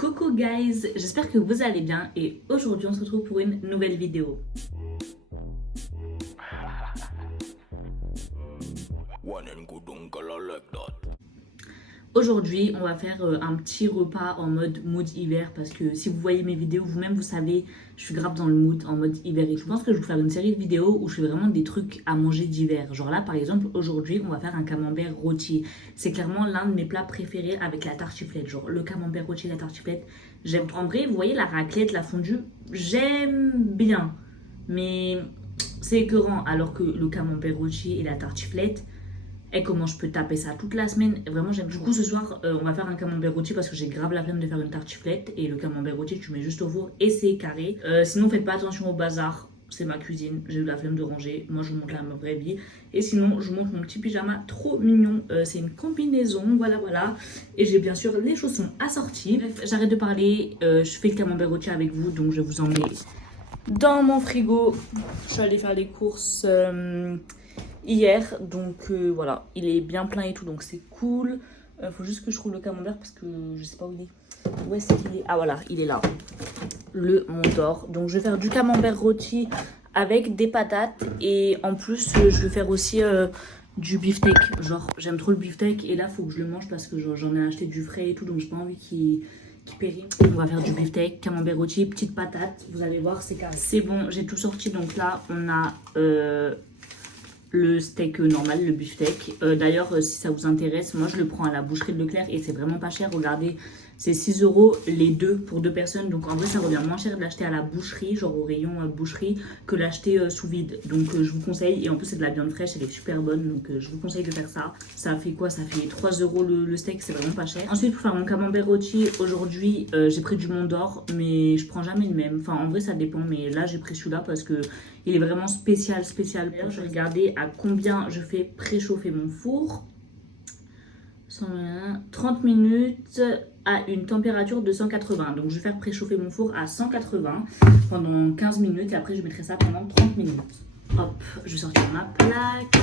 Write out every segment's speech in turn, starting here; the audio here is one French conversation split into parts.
Coucou guys, j'espère que vous allez bien et aujourd'hui on se retrouve pour une nouvelle vidéo. Aujourd'hui on va faire un petit repas en mode mood hiver parce que si vous voyez mes vidéos vous-même vous savez je suis grave dans le mood en mode hiver et je pense que je vais vous faire une série de vidéos où je fais vraiment des trucs à manger d'hiver. Genre là par exemple aujourd'hui on va faire un camembert rôti. C'est clairement l'un de mes plats préférés avec la tartiflette. Genre le camembert rôti et la tartiflette j'aime trop. En vrai vous voyez la raclette, la fondue j'aime bien mais c'est écœurant alors que le camembert rôti et la tartiflette et comment je peux taper ça toute la semaine, vraiment j'aime. Du coup ce soir on va faire un camembert rôti parce que j'ai grave la flemme de faire une tartiflette. Et le camembert rôti tu mets juste au four et c'est carré. Sinon faites pas attention au bazar, c'est ma cuisine, j'ai eu la flemme de ranger. Moi je vous montre là ma vraie vie. Et sinon je vous montre mon petit pyjama trop mignon, c'est une combinaison, voilà. Et j'ai bien sûr les chaussons assortis. Bref j'arrête de parler, je fais le camembert rôti avec vous. Donc je vais vous emmener dans mon frigo. Je suis allée faire les courses hier, donc voilà, il est bien plein et tout, donc c'est cool. Faut juste que je trouve le camembert parce que je sais pas où il est. Où est-ce qu'il est? Ah voilà, il est là, le Mont d'Or. Donc je vais faire du camembert rôti avec des patates et en plus je vais faire aussi du beefsteak. Genre j'aime trop le beefsteak et là faut que je le mange parce que j'en ai acheté du frais et tout, donc j'ai pas envie qu'il périme. On va faire du beefsteak, camembert rôti, petite patate, vous allez voir c'est carré. C'est bon, j'ai tout sorti, donc là on a le steak normal, le beefsteak. D'ailleurs, si ça vous intéresse, moi je le prends à la boucherie de Leclerc et c'est vraiment pas cher. Regardez, c'est 6 € les deux pour deux personnes. Donc en vrai, ça revient moins cher de l'acheter à la boucherie, genre au rayon boucherie, que l'acheter sous vide. Donc je vous conseille. Et en plus, c'est de la viande fraîche, elle est super bonne. Donc je vous conseille de faire ça. Ça fait quoi? Ça fait 3 € le steak, c'est vraiment pas cher. Ensuite, pour faire mon camembert rôti, aujourd'hui, j'ai pris du Mont d'Or, mais je prends jamais le même. Enfin, en vrai, ça dépend. Mais là, j'ai pris celui-là parce que il est vraiment spécial. D'ailleurs, je vais regarder à combien je fais préchauffer mon four. 30 minutes à une température de 180. Donc je vais faire préchauffer mon four à 180 pendant 15 minutes et après je mettrai ça pendant 30 minutes. Hop, je vais sortir ma plaque.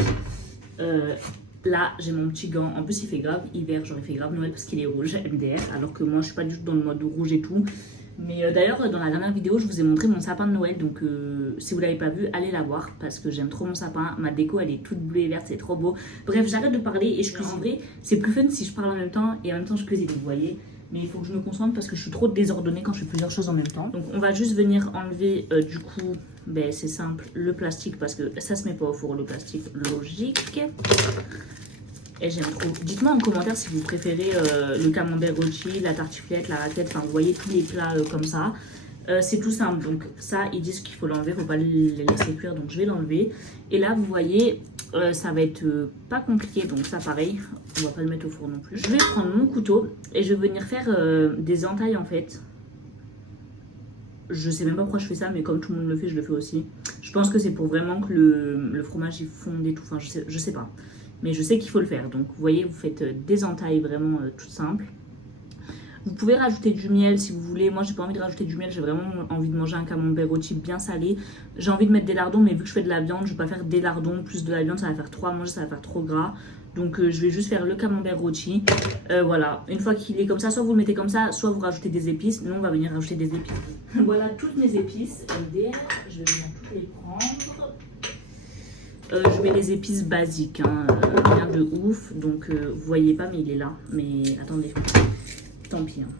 Là j'ai mon petit gant. En plus il fait grave hiver, j'aurais fait grave Noël parce qu'il est rouge MDR. Alors que moi je suis pas du tout dans le mode rouge et tout. Mais d'ailleurs dans la dernière vidéo je vous ai montré mon sapin de Noël. Donc si vous l'avez pas vu allez la voir parce que j'aime trop mon sapin. Ma déco elle est toute bleue et verte, c'est trop beau. Bref j'arrête de parler et je cuisine. En vrai c'est plus fun si je parle en même temps et en même temps je cuisine, vous voyez. Mais il faut que je me concentre parce que je suis trop désordonnée quand je fais plusieurs choses en même temps. Donc on va juste venir enlever du coup, ben, c'est simple, le plastique parce que ça se met pas au four le plastique, logique. Et j'aime trop. Dites-moi en commentaire si vous préférez le camembert rôti, la tartiflette, la raclette, enfin vous voyez tous les plats comme ça. C'est tout simple, donc ça ils disent qu'il faut l'enlever, faut pas les laisser cuire, donc je vais l'enlever. Et là vous voyez, ça va être pas compliqué, donc ça pareil, on va pas le mettre au four non plus. Je vais prendre mon couteau et je vais venir faire des entailles en fait. Je sais même pas pourquoi je fais ça, mais comme tout le monde le fait, je le fais aussi. Je pense que c'est pour vraiment que le fromage il fonde et tout, enfin je sais pas. Mais je sais qu'il faut le faire. Donc vous voyez, vous faites des entailles vraiment toutes simples. Vous pouvez rajouter du miel si vous voulez. Moi j'ai pas envie de rajouter du miel, j'ai vraiment envie de manger un camembert rôti bien salé. J'ai envie de mettre des lardons, mais vu que je fais de la viande, je vais pas faire des lardons plus de la viande, ça va faire trop à manger, ça va faire trop gras. Donc je vais juste faire le camembert rôti. Voilà, une fois qu'il est comme ça, soit vous le mettez comme ça, soit vous rajoutez des épices. Nous on va venir rajouter des épices. Voilà toutes mes épices. MDR, je vais venir toutes les prendre. Je mets les épices basiques, hein, rien de ouf, donc vous voyez pas mais il est là, mais attendez, tant pis, hein.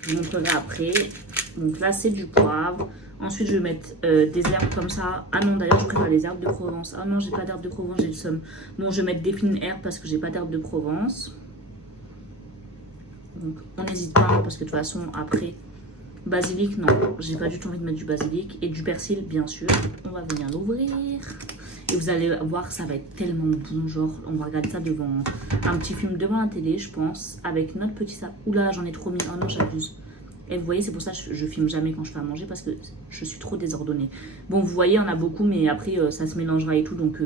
Je vous montrerai après. Donc là c'est du poivre, ensuite je vais mettre des herbes comme ça. Ah non d'ailleurs je préfère les herbes de Provence. Ah non j'ai pas d'herbes de Provence, j'ai le seum. Bon je vais mettre des fines herbes parce que j'ai pas d'herbes de Provence. Donc on n'hésite pas hein, parce que de toute façon après... Basilic non, j'ai pas du tout envie de mettre du basilic. Et du persil bien sûr. On va venir l'ouvrir. Et vous allez voir, ça va être tellement bon. Genre, on va regarder ça devant un petit film devant la télé, je pense. Avec notre petit ça. Oula, j'en ai trop mis. Oh non, j'abuse. Et vous voyez, c'est pour ça que je filme jamais quand je fais à manger parce que je suis trop désordonnée. Bon, vous voyez, on a beaucoup, mais après, ça se mélangera et tout. Donc,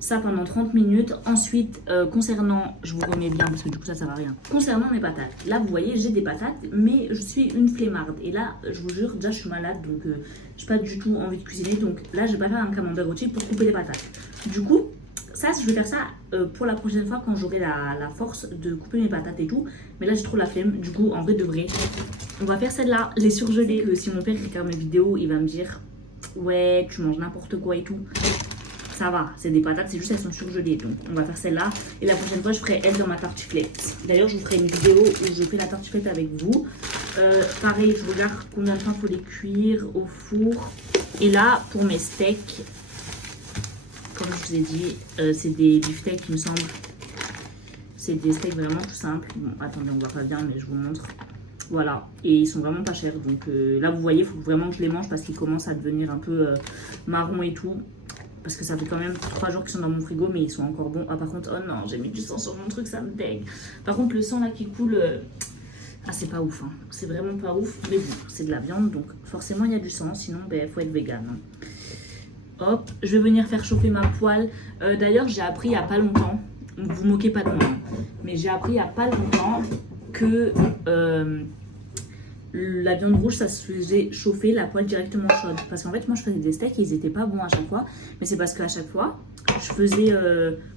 ça pendant 30 minutes. Ensuite, concernant, je vous remets bien parce que du coup, ça sert à rien. Concernant mes patates, là, vous voyez, j'ai des patates, mais je suis une flemmarde. Et là, je vous jure, déjà, je suis malade. Donc, j'ai pas du tout envie de cuisiner. Donc, là, je vais pas faire un camembert rôti pour couper les patates. Du coup, ça, je vais faire ça pour la prochaine fois quand j'aurai la force de couper mes patates et tout. Mais là, j'ai trop la flemme. Du coup, en vrai, de vrai, On va faire celle-là, les surgelés. Si mon père regarde mes vidéos, il va me dire ouais, tu manges n'importe quoi et tout. Ça va, c'est des patates, c'est juste elles sont surgelées. Donc on va faire celle-là. Et la prochaine fois, je ferai elle dans ma tartiflette. D'ailleurs, je vous ferai une vidéo où je fais la tartiflette avec vous. Pareil, je regarde combien de temps il faut les cuire au four. Et là, pour mes steaks, comme je vous ai dit, c'est des beefsteaks, il me semble. C'est des steaks vraiment tout simples. Bon, attendez, on voit pas bien, mais je vous montre. Voilà, et ils sont vraiment pas chers. Donc là, vous voyez, il faut vraiment que je les mange parce qu'ils commencent à devenir un peu marron et tout. Parce que ça fait quand même 3 jours qu'ils sont dans mon frigo, mais ils sont encore bons. Ah, par contre, oh non, j'ai mis du sang sur mon truc, ça me dégue. Par contre, le sang là qui coule, ah, c'est pas ouf. Hein. C'est vraiment pas ouf. Mais bon, c'est de la viande, donc forcément, il y a du sang. Sinon, ben, faut être vegan. Hein. Hop, je vais venir faire chauffer ma poêle. D'ailleurs, j'ai appris il y a pas longtemps. Donc, vous moquez pas de moi. Hein, mais j'ai appris il y a pas longtemps que la viande rouge, ça se faisait chauffer la poêle directement chaude. Parce qu'en fait, moi, je faisais des steaks et ils étaient pas bons à chaque fois. Mais c'est parce qu'à chaque fois, je faisais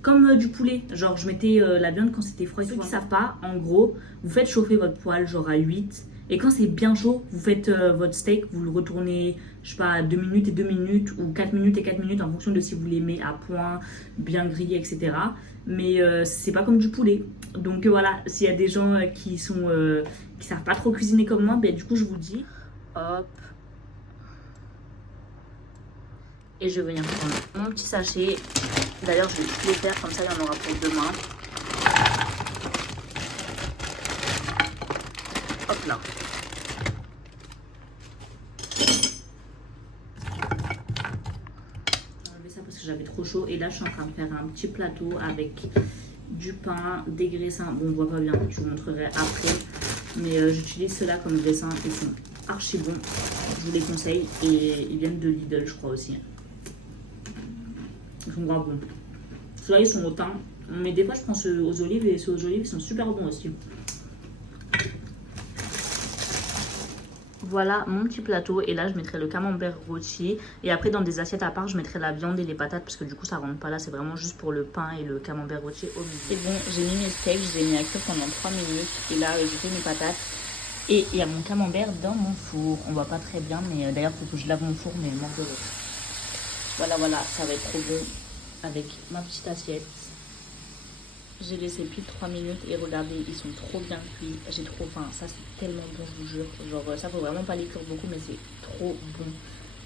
comme du poulet. Genre, je mettais la viande quand c'était froid. Ceux qui savent pas, en gros, vous faites chauffer votre poêle genre à 8. Et quand c'est bien chaud, vous faites votre steak, vous le retournez, je sais pas, 2 minutes et 2 minutes ou 4 minutes et 4 minutes en fonction de si vous l'aimez à point, bien grillé, etc. Mais c'est pas comme du poulet. Donc voilà, s'il y a des gens qui savent pas trop cuisiner comme moi, ben du coup je vous dis, hop. Et je vais venir prendre mon petit sachet. D'ailleurs je vais tout les faire, comme ça il y en aura pour demain. Hop là. Parce que j'avais trop chaud et là je suis en train de faire un petit plateau avec du pain, des graissins, bon on voit pas bien, je vous montrerai après, mais j'utilise ceux-là comme graissins, ils sont archi bons, je vous les conseille et ils viennent de Lidl je crois aussi, ils sont grave bons, ceux-là ils sont au thym, mais des fois je prends ceux aux olives et ceux aux olives ils sont super bons aussi. Voilà mon petit plateau et là je mettrai le camembert rôti et après dans des assiettes à part je mettrai la viande et les patates parce que du coup ça rentre pas là, c'est vraiment juste pour le pain et le camembert rôti au milieu. C'est bon, j'ai mis mes steaks, je les ai mis à cuire pendant 3 minutes et là j'ai fait mes patates et il y a mon camembert dans mon four. On voit pas très bien mais d'ailleurs il faut que je lave mon four mais mort de l'autre. Voilà, ça va être trop bon avec ma petite assiette. J'ai laissé plus de 3 minutes et regardez, ils sont trop bien cuits. J'ai trop faim. Ça, c'est tellement bon, je vous jure. Genre, ça, faut vraiment pas les cuire beaucoup, mais c'est trop bon.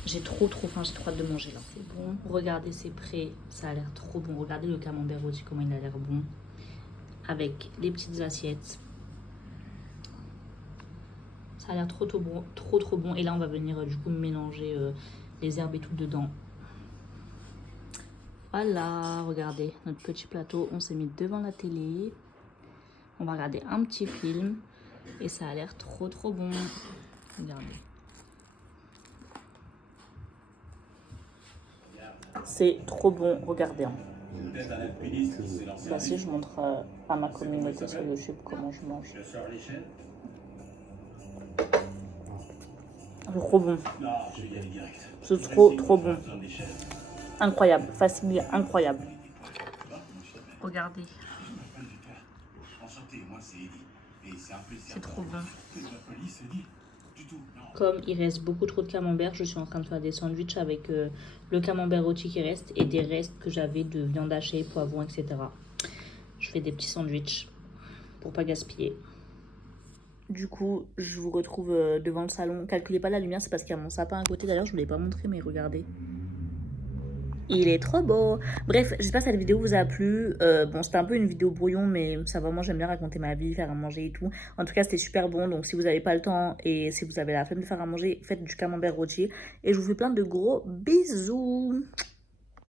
J'ai trop faim. J'ai trop hâte de manger là. C'est bon. Regardez, c'est prêt. Ça a l'air trop bon. Regardez le camembert aussi, comment il a l'air bon. Avec les petites assiettes. Ça a l'air trop bon. Trop bon. Et là, on va venir du coup mélanger les herbes et tout dedans. Voilà, regardez, notre petit plateau, on s'est mis devant la télé. On va regarder un petit film et ça a l'air trop bon. Regardez. C'est trop bon, regardez. Hein. Bah si, je montre à ma communauté sur YouTube comment je mange. C'est trop bon. C'est trop bon. Incroyable, facile, incroyable. Regardez. C'est trop bon. Comme il reste beaucoup trop de camembert, je suis en train de faire des sandwichs avec le camembert rôti qui reste et des restes que j'avais de viande hachée, poivron, etc. Je fais des petits sandwichs pour pas gaspiller. Du coup, je vous retrouve devant le salon. Calculez pas la lumière, c'est parce qu'il y a mon sapin à côté. D'ailleurs, je ne vous l'ai pas montré, mais regardez. Il est trop beau. Bref, j'espère que cette vidéo vous a plu. Bon, c'était un peu une vidéo brouillon, mais ça vraiment, j'aime bien raconter ma vie, faire à manger et tout. En tout cas, c'était super bon. Donc, si vous n'avez pas le temps et si vous avez la flemme de faire à manger, faites du camembert rôti. Et je vous fais plein de gros bisous.